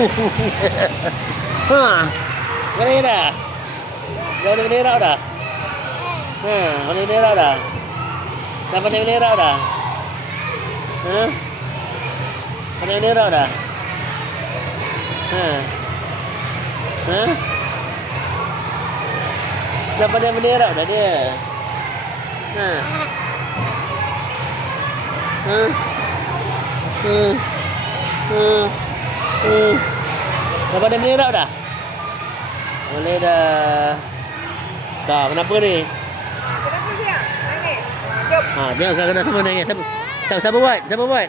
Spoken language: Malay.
Ha. Mana dah? Dah boleh bendera dah? Ha, boleh bendera dah? Dah pandai bendera dah? Ha? Pandai bendera dah? Ha? Ha? Dah pandai bendera dah dia? Ha? Ha? Dah pandai bendera dah? Boleh dah. Dah, kenapa ni? Kenapa siang? Nangis? Jom. Ha, dia kena sama nangis. Siapa buat? Siapa buat?